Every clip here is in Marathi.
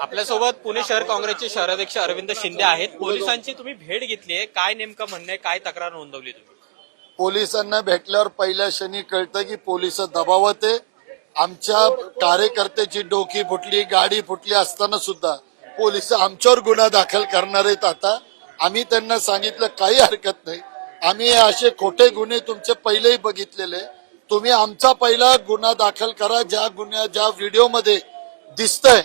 आपल्यासोबत पुणे शहर काँग्रेसचे शहराध्यक्ष अरविंद शिंदे आहेत. पोलिसांची तुम्ही भेट घेतली आहे, काय नेमकं म्हणणं आहे, काय तक्रार नोंदवली तुम्ही? पोलिसांना भेटल्यावर पहिल्या क्षणी कळतं की पोलिस दबावात आहे. आमच्या कार्यकर्त्याची डोकी फुटली, गाडी फुटली असताना सुद्धा पोलिस आमच्यावर गुन्हा दाखल करणार आहेत. आता आम्ही त्यांना सांगितलं काही हरकत नाही, आम्ही असे खोटे गुन्हे तुमचे पहिलेही बघितलेले, तुम्ही आमचा पहिला गुन्हा दाखल करा. ज्या व्हिडिओमध्ये दिसतंय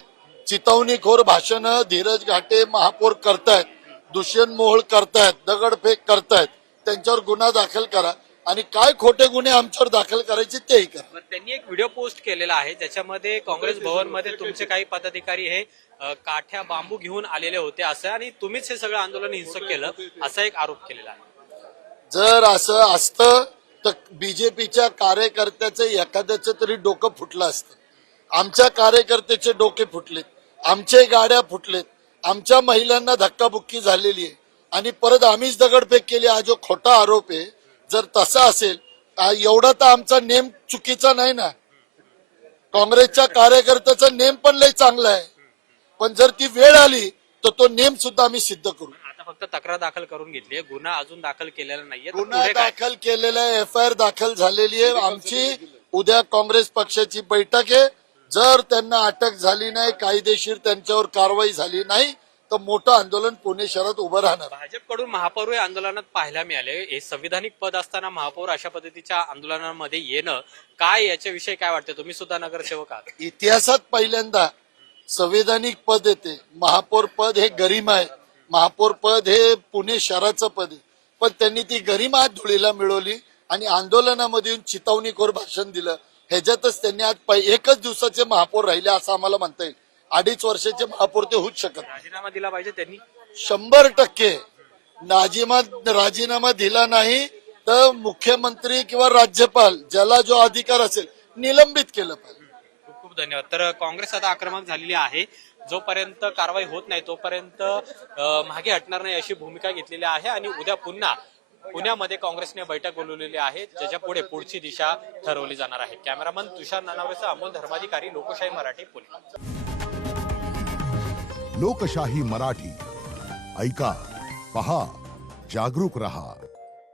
चितवणीखोर भाषण धीरज घाटे महापौर करतायत, दुष्यंत मोहोळ करतायत, दगडफेक करतायत, त्यांच्यावर गुन्हा दाखल करा आणि काय खोटे गुन्हे आमच्यावर दाखल करायचे तेही करा. त्यांनी एक व्हिडिओ पोस्ट केलेला आहे ज्याच्यामध्ये काँग्रेस भवन मध्ये तुमचे काही पदाधिकारी हे काठ्या बांबू घेऊन आलेले होते असं, आणि तुम्हीच हे सगळं आंदोलन हिंसक केलं असा एक आरोप केलेला आहे. जर असं असतं तर बीजेपीच्या कार्यकर्त्याचं एखाद्याचं तरी डोकं फुटलं असतं. आमच्या कार्यकर्त्याचे डोके फुटलेत, आमचे गाड्या फुटलेत, आमच्या महिलांना धक्काबुक्की झालेली आहे आणि परत आम्हीच दगडफेक केली हा जो खोटा आरोप आहे. जर तसा असेल एवढा तर आमचा नेम चुकीचा नाही ना. काँग्रेसच्या कार्यकर्त्याचा नेम पण लय चांगला आहे, पण जर ती वेळ आली तर तो नेम सुद्धा आम्ही सिद्ध करू. आता फक्त तक्रार दाखल करून घेतली आहे, गुन्हा अजून दाखल केलेला नाहीये. गुन्हा दाखल केलेला आहे, FIR दाखल झालेली आहे. आमची उद्या काँग्रेस पक्षाची बैठक आहे. जर त्यांना अटक झाली नाही, कायदेशीर त्यांच्यावर कारवाई झाली नाही तर मोठं आंदोलन पुणे शहरात उभं राहणार. भाजपकडून महापौर या आंदोलनात पाहायला मिळाले. हे संविधानिक पद असताना महापौर अशा पद्धतीच्या आंदोलनामध्ये येणं, काय याच्याविषयी काय वाटतं? तुम्ही सुद्धा नगरसेवक आहात. इतिहासात पहिल्यांदा संविधानिक पद येते. महापौर पद हे गरिमा आहे, महापौर पद हे पुणे शहराचं पद आहे, पण त्यांनी ती गरिमा धुळीला मिळवली आणि आंदोलनामध्ये चितवणीखोर भाषण दिलं. ह्याच्यातच त्यांनी आज एकच दिवसाचे महापौर राहिले असं आम्हाला म्हणता येईल. 2.5 वर्षाचे महापौर ते होऊच शकत. राजीनामा दिला पाहिजे त्यांनी. 100% राजीनामा दिला नाही तर मुख्यमंत्री किंवा राज्यपाल ज्याला जो अधिकार असेल निलंबित केलं पाहिजे. खूप खूप धन्यवाद. तर काँग्रेस आता आक्रमक झालेली आहे. जोपर्यंत कारवाई होत नाही तोपर्यंत मागे हटणार नाही अशी भूमिका घेतलेली आहे आणि उद्या पुन्हा पुण्यामध्ये काँग्रेसने बैठक बोलवलेली आहे, ज्याच्या पुढे पुढची दिशा ठरवली जाणार आहे. कॅमेरामन तुषार नानावरेसह अमोल धर्माधिकारी, लोकशाही मराठी, पुणे. लोकशाही मराठी ऐका, पहा, जागरूक रहा.